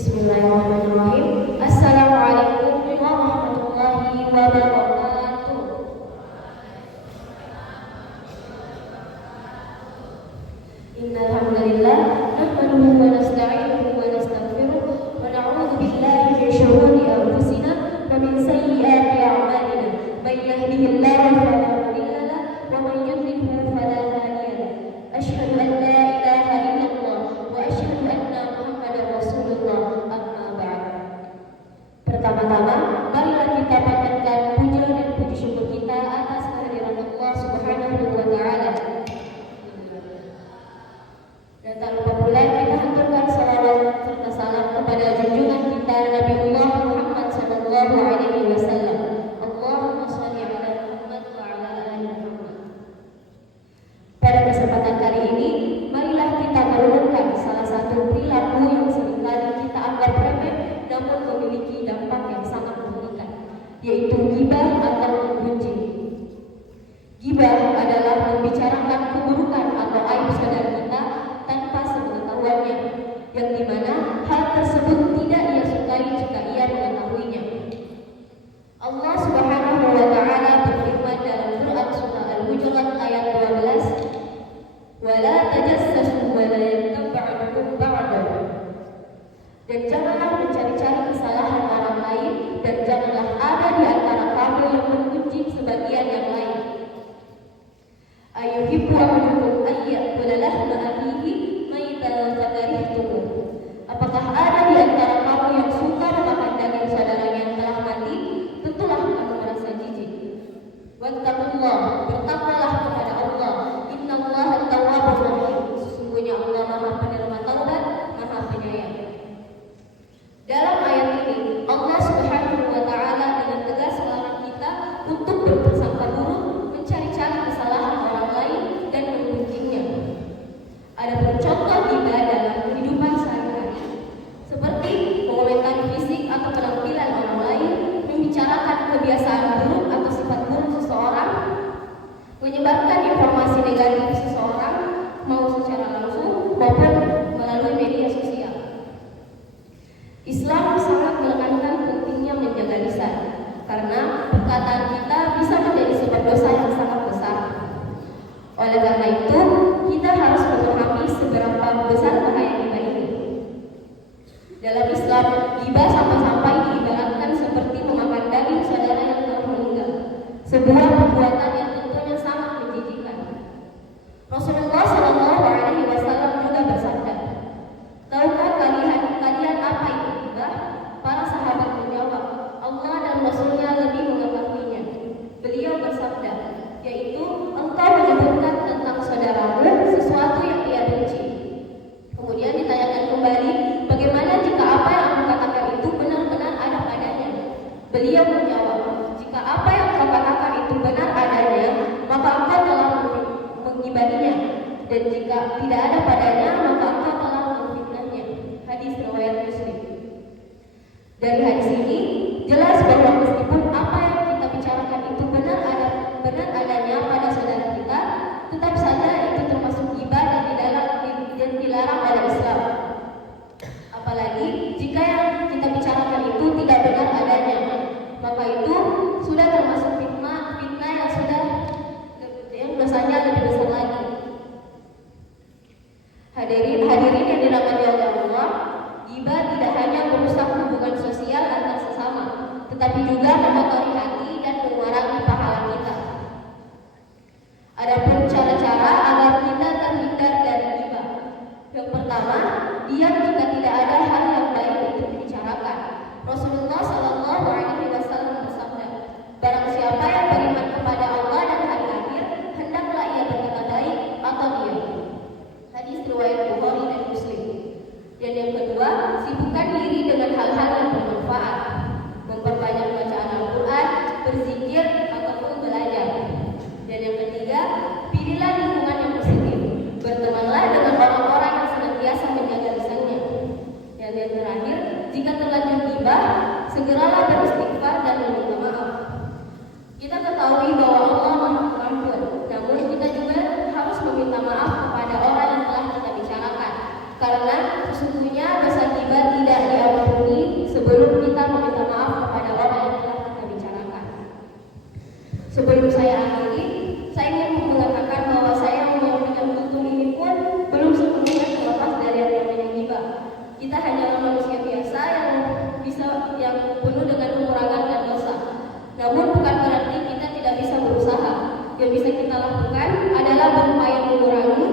Bismillahirrahmanirrahim. Assalamualaikum warahmatullahi wabarakatuh. Innal hamdalillah nahmaduhu wa nasta'inuhu wa nastaghfiruh wa na'udzu billahi min shururi anfusina wa min sayyiati a'malina. May yahdihillahu fala mudilla lahu wa may yudlil fala hadiya lahu. Asyhadu an la ilaha illallah wa asyhadu anna Muhammadar Rasulullah. Amma ba'd. Pertama-tama, marilah kita panjatkan puja dan puji syukur kita atas kehadiran Allah Subhanahu wa taala. Dan tak lupa pula kita haturkan salawat serta salam kepada junjungan kita Nabiullah Muhammad sallallahu alaihi wasallam. Allahumma shalli ala Muhammad wa ala ali Muhammad. Pada kesempatan kali ini, marilah kita merenungkan salah satu perilaku yang seringkali kita anggap remeh namun memiliki dampak yang sangat mengerikan, yaitu ghibah atau menggunjing. Ghibah adalah membicarakan keburukan atau aib saudara kita tanpa sepengetahuannya, yang dimana hal tersebut tidak ia sukai jika ia mengetahuinya. Allah Subhanahu wa taala berfirman dalam Quran surah Al-Hujurat ayat 12, "Wala tajassasu wa la yaghtab ba'dukum ba'dan." Dan janganlah mencari-cari kesalahan orang lain, dan janganlah ada di antara kamu yang menggunjing sebagian yang lain. Ayuhibbu ahadukum ayyakula lahma akhihi maitan fakarihtumuh. Apakah ada di antara kamu yang suka memakan daging saudaranya yang telah mati? Tentulah kamu merasa jijik. Wattaqullah, bertakwalah kepada Allah. Innallaha tawwabur rahim. Sesungguhnya Allah Maha penerima taubat, Maha penyayang. Dalam ayat ini, Allah Subhanahu wa taala dengan tegas melarang kita untuk berprasangka buruk, mencari-cari kesalahan orang lain dan menggunjingnya. Adapun contoh ghibah dalam kehidupan sehari-hari, seperti mengomentari fisik atau penampilan orang lain, membicarakan kebiasaan buruk atau sifat buruk seseorang, menyebarkan informasi negatif seseorang, mau secara langsung maupun melalui media sosial. Islam sangat menekankan pentingnya menjaga lisan, karena perkataan kita bisa menjadi sebab dosa yang sangat besar. Oleh karena itu, kita harus memahami seberapa besar bahaya ghibah ini. Dalam Islam, ghibah sampai-sampai diibaratkan seperti memakan daging saudara yang telah meninggal, sebuah perbuatan yang tentunya sangat menjijikkan. Rasulullah Shallallahu Alaihi Wasallam juga bersabda, "Tahukah kalian apa itu ghibah?" Para sahabat menjawab, "Allah dan Rasulnya lebih mengetahuinya." Beliau bersabda, yaitu engkau menyebutkan tentang saudaramu sesuatu yang dia benci. Kemudian ditanyakan kembali, bagaimana jika apa yang aku katakan itu benar-benar ada padanya? Beliau menjawab, jika apa yang kau katakan itu benar adanya, maka engkau telah menggibahinya, dan jika tidak ada padanya, maka engkau telah memfitnahnya. Hadis riwayat Muslim. Dari hadis ini jelas bahwa meskipun apa yang kita bicarakan itu benar adanya pada saudara kita, tetap saja itu termasuk ghibah dan dilarang oleh Islam. Apalagi jika yang kita bicarakan itu tidak benar adanya, maka itu sudah termasuk fitnah yang dosanya lebih besar lagi. Hadirin yang dirahmati oleh Allah, ghibah tidak hanya merusak hubungan sosial antar sesama, tetapi juga mengotori hati dan mengurangi pahala kita. Adapun cara-cara agar kita terhindar dari ghibah. Yang pertama, diam jika tidak ada hal yang baik untuk dibicarakan. Rasulullah Shallallahu Alaihi Wasallam bersabda, "Barang siapa yang beriman kepada Allah dan hari akhir, hendaklah ia berkata baik atau diam." Hadis riwayat Bukhari dan Muslim. Dan yang kedua, sibukkan diri dengan hal-hal yang bermanfaat, memperbanyak bacaan Al-Quran, berzikir ataupun belajar. Dan yang ketiga, pilihlah lingkungan yang positif, bertemanlah dengan orang-orang yang senantiasa menjaga lisannya. Dan yang terakhir, jika terlanjur ghibah, segeralah beristighfar dan meminta maaf. Kita ketahui bahwa Allah Maha Pengampun, namun kita juga harus meminta maaf kepada orang yang telah kita bicarakan, karena sesungguhnya dosa ghibah tidak diampuni yang bisa kita lakukan adalah berupaya mengurangi